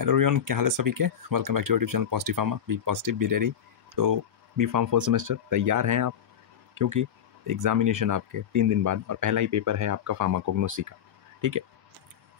Hello everyone, क्या हाल है सभी के। Welcome back to YouTube channel positive pharma. Be positive be ready. तो बी फार्म फर्स्ट सेमेस्टर तैयार हैं आप, क्योंकि एग्जामिनेशन आपके 3 दिन बाद और पहला ही पेपर है आपका फार्माकोग्नोसी का। ठीक है,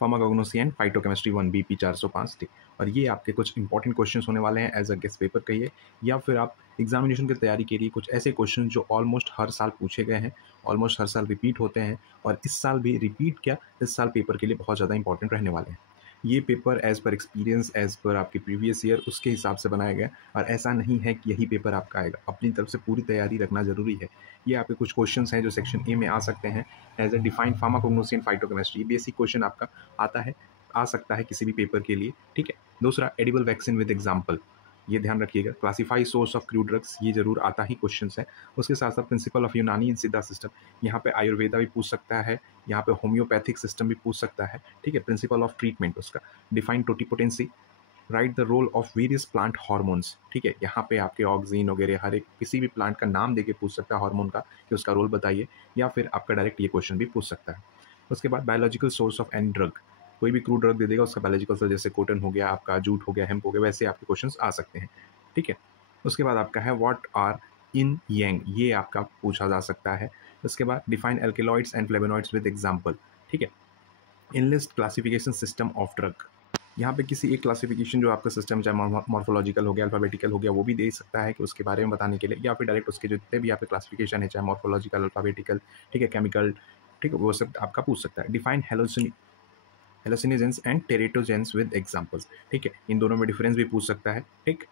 फार्माकोग्नोसी एंड फाइटोकेमिस्ट्री 1 BP 405। ठीक, और ये आपके कुछ इंपॉर्टेंट क्वेश्चंस होने वाले हैं एज अ गेस्ट पेपर कहिए, या फिर आप एग्जामिनेशन की तैयारी के लिए कुछ ऐसे क्वेश्चन जो ऑलमोस्ट हर साल पूछे गए हैं, ऑलमोस्ट हर साल रिपीट होते हैं, और इस साल भी रिपीट क्या, इस साल पेपर के लिए बहुत ज़्यादा इंपॉर्टेंट रहने वाले हैं। ये paper as per experience, as per आपके प्रीवियस ईयर, उसके हिसाब से बनाया गया, और ऐसा नहीं है कि यही पेपर आपका आएगा। अपनी तरफ से पूरी तैयारी रखना ज़रूरी है। ये आपके कुछ क्वेश्चंस हैं जो सेक्शन ए में आ सकते हैं as a defined pharmacognosy and phytochemistry. Basic question आपका आता है, आ सकता है किसी भी पेपर के लिए। ठीक है, दूसरा एडिबल वैक्सीन विद एग्जाम्पल, ये ध्यान रखिएगा। Classify source of crew drugs, ये जरूर आता ही क्वेश्चन है। उसके साथ साथ प्रिंसिपल ऑफ यूनानी इन सिद्धा सिस्टम, यहाँ पे आयुर्वेदा भी पूछ सकता है, यहाँ पे होम्योपैथिक सिस्टम भी पूछ सकता है। ठीक है, प्रिंसिपल ऑफ ट्रीटमेंट उसका, define totipotency, write the role of various plant hormones. ठीक है, यहाँ पे आपके ऑक्सीन वगैरह हर एक किसी भी प्लांट का नाम देके पूछ सकता है हार्मोन का, कि उसका रोल बताइए, या फिर आपका डायरेक्ट ये क्वेश्चन भी पूछ सकता है। उसके बाद biological source of any drug, कोई भी क्रू ड्रग दे देगा, उसका बायोलॉजिकल सोर्स, जैसे कॉटन हो गया आपका, जूट हो गया, हेम्प हो गया, वैसे आपके क्वेश्चंस आ सकते हैं। ठीक है, उसके बाद आपका है व्हाट आर इन यांग, ये आपका पूछा जा सकता है। उसके बाद define alkaloids and flavonoids with example. ठीक है, enlist classification system of drug, यहाँ पे किसी एक क्लासिफिकेशन जो आपका सिस्टम, चाहे मॉर्फोलॉजिकल हो गया, अल्फाबेटिकल हो गया, वो भी दे सकता है कि उसके बारे में बताने के लिए, या फिर डायरेक्ट उसके जितने भी आपके क्लासिफिकेशन है, चाहे मॉर्फोलॉजिकल, अल्फाबेटिकल, ठीक है, केमिकल, ठीक है, वो सब आपका पूछ सकता है। Define hallucinogens and teratogens with examples. ठीक है, इन दोनों में डिफरेंस भी पूछ सकता है। ठीक,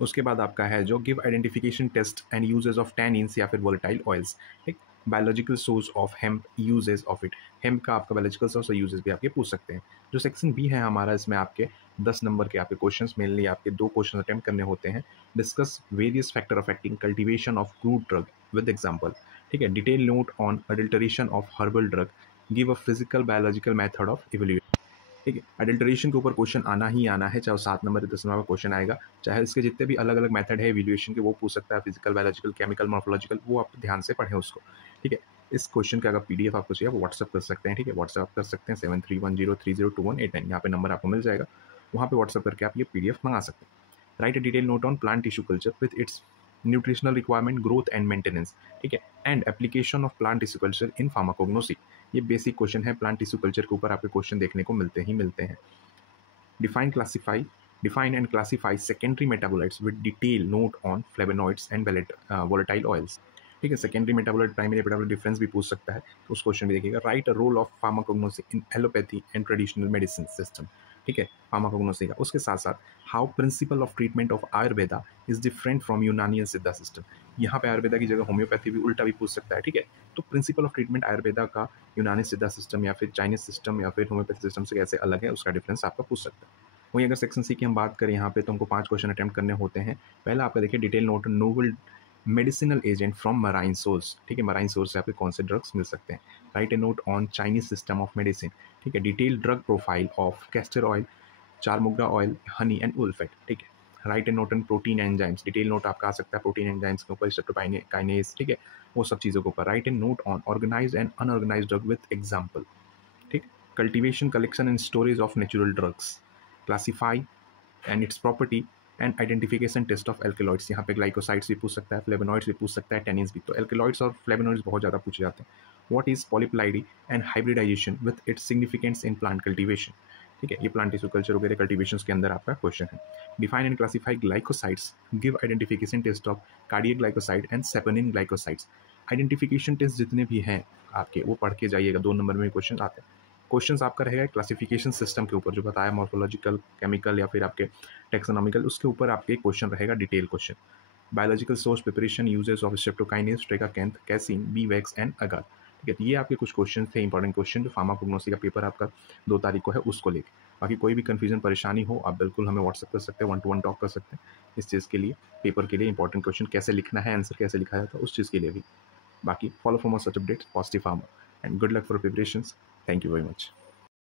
उसके बाद आपका है जो give identification test and uses of tannins या फिर वोलेटाइल ऑयल्स। ठीक, biological source of hemp, uses of it, hemp का आपका बायोलॉजिकल सोर्स और यूजेस भी आपके पूछ सकते हैं। जो सेक्शन बी है हमारा, इसमें आपके 10 नंबर के आपके क्वेश्चंस, मेनली आपके 2 क्वेश्चन अटेम्प्ट करने होते हैं। Discuss various factor affecting cultivation of crude drug with example. ठीक है, detail note on adulteration of herbal drug, give a physical biological method of evaluation. ठीक है, अडल्ट्रेशन के ऊपर क्वेश्चन आना ही आना है, चाहे वो 7 नंबर या 10 नंबर का क्वेश्चन आएगा, चाहे इसके जितने भी अलग अलग मेथड है इवैल्यूएशन के, वो पूछ सकता है, फिजिकल, बायोलॉजिकल, केमिकल, मॉर्फोलॉजिकल, वो आप ध्यान से पढ़ें उसको। ठीक है, इस क्वेश्चन का अगर PDF आपको चाहिए, वो व्हाट्सअप कर सकते हैं। ठीक है, व्हाट्सअप कर सकते हैं 7310302189, यहाँ पे नंबर आपको मिल जाएगा, वहाँ पे व्हाट्सअप करके आप ये PDF मंगा सकते हैं। Right a detail note on plant tissue culture with its nutritional requirement, growth and maintenance. ठीक है, and application of plant tissue culture in pharmacognosy. ये बेसिक क्वेश्चन है, प्लांट टिश्यू कल्चर के ऊपर आपके क्वेश्चन देखने को मिलते हैं। Define and classify secondary metabolites with detailed note on flavonoids and volatile oils. ठीक है, secondary metabolite primary metabolite difference भी पूछ सकता है, तो उस क्वेश्चन भी देखिएगा। Write a role of pharmacognosy in allopathy and traditional medicine system. ठीक है, फार्माकोग्नोसी का। उसके साथ साथ how principle of treatment of Ayurveda is different from Unani and Siddha system. यहाँ पे आयुर्वेदा की जगह होम्योपैथी भी उल्टा भी पूछ सकता है। ठीक है, तो प्रिंसिपल ऑफ ट्रीटमेंट आयुर्वेदा का यूनानी सिद्धा सिस्टम या फिर चाइनीज सिस्टम या फिर होम्योपैथी सिस्टम से कैसे अलग है, उसका डिफरेंस आपका पूछ सकता है। वहीं अगर सेक्शन सी की हम बात करें, यहाँ पे तो हमको 5 क्वेश्चन अटेम्प्ट करने होते हैं। पहला आपका देखिए, detail note novel medicinal agent from marine source. ठीक है, मराइन सोर्स से आपके कौन से ड्रग्स मिल सकते हैं। Write a note on Chinese system of medicine. ठीक है, detail drug profile of castor oil, chaulmoogra oil, honey and wool fat. ठीक है, write a note on protein enzymes, detail note आपका आ सकता है प्रोटीन एंजाइम्स के ऊपर, स्ट्रेप्टोकाइनेज, ठीक है, वो सब चीज़ों के ऊपर। Write a note on organise and unorganise drug with example. ठीक, cultivation, collection and storage of natural drugs, classify and its property and identification test of alkaloids. यहाँ पे ग्लाइकोसाइड्स भी पूछ सकता है, फ्लेवोनॉइड्स भी पूछ सकता है, टेनिन्स भी। तो एल्केलॉइड्स और फ्लेवोनॉइड्स बहुत ज़्यादा पूछे जाते हैं। What is polyploidy and hybridisation with its significance in plant cultivation. ठीक है, ये प्लांट टिश्यू कल्चर वगैरह कल्टीवेशन के अंदर आपका क्वेश्चन है। Define and classify glycosides, give identification test of cardiac glycoside and saponin glycosides. Identification test जितने भी हैं आपके, वो पढ़ के जाइएगा, 2 नंबर में क्वेश्चन आते हैं। क्वेश्चंस आपका रहेगा क्लासिफिकेशन सिस्टम के ऊपर, जो बताया मॉर्फोलॉजिकल, केमिकल या फिर आपके टेक्सोनॉमिकल, उसके ऊपर आपके क्वेश्चन रहेगा, detail question. Biological source, preparation, uses of streptokinase, tragacanth, casein, bee wax and agar. ठीक है, तो ये आपके कुछ क्वेश्चन थे, इंपॉर्टेंट क्वेश्चन, जो फार्माकोग्नोसी का पेपर आपका 2 तारीख को है, उसको लेकर। बाकी कोई भी कन्फ्यूजन, परेशानी हो, आप बिल्कुल हमें व्हाट्सअप कर सकते हैं, 1-to-1 टॉक कर सकते हैं इस चीज़ के लिए, पेपर के लिए इंपॉर्टेंट क्वेश्चन कैसे लिखना है, आंसर कैसे लिखा जाता है, उस चीज़ के लिए भी। बाकी follow for more such updates, positive pharma, and good luck for preparations. Thank you very much.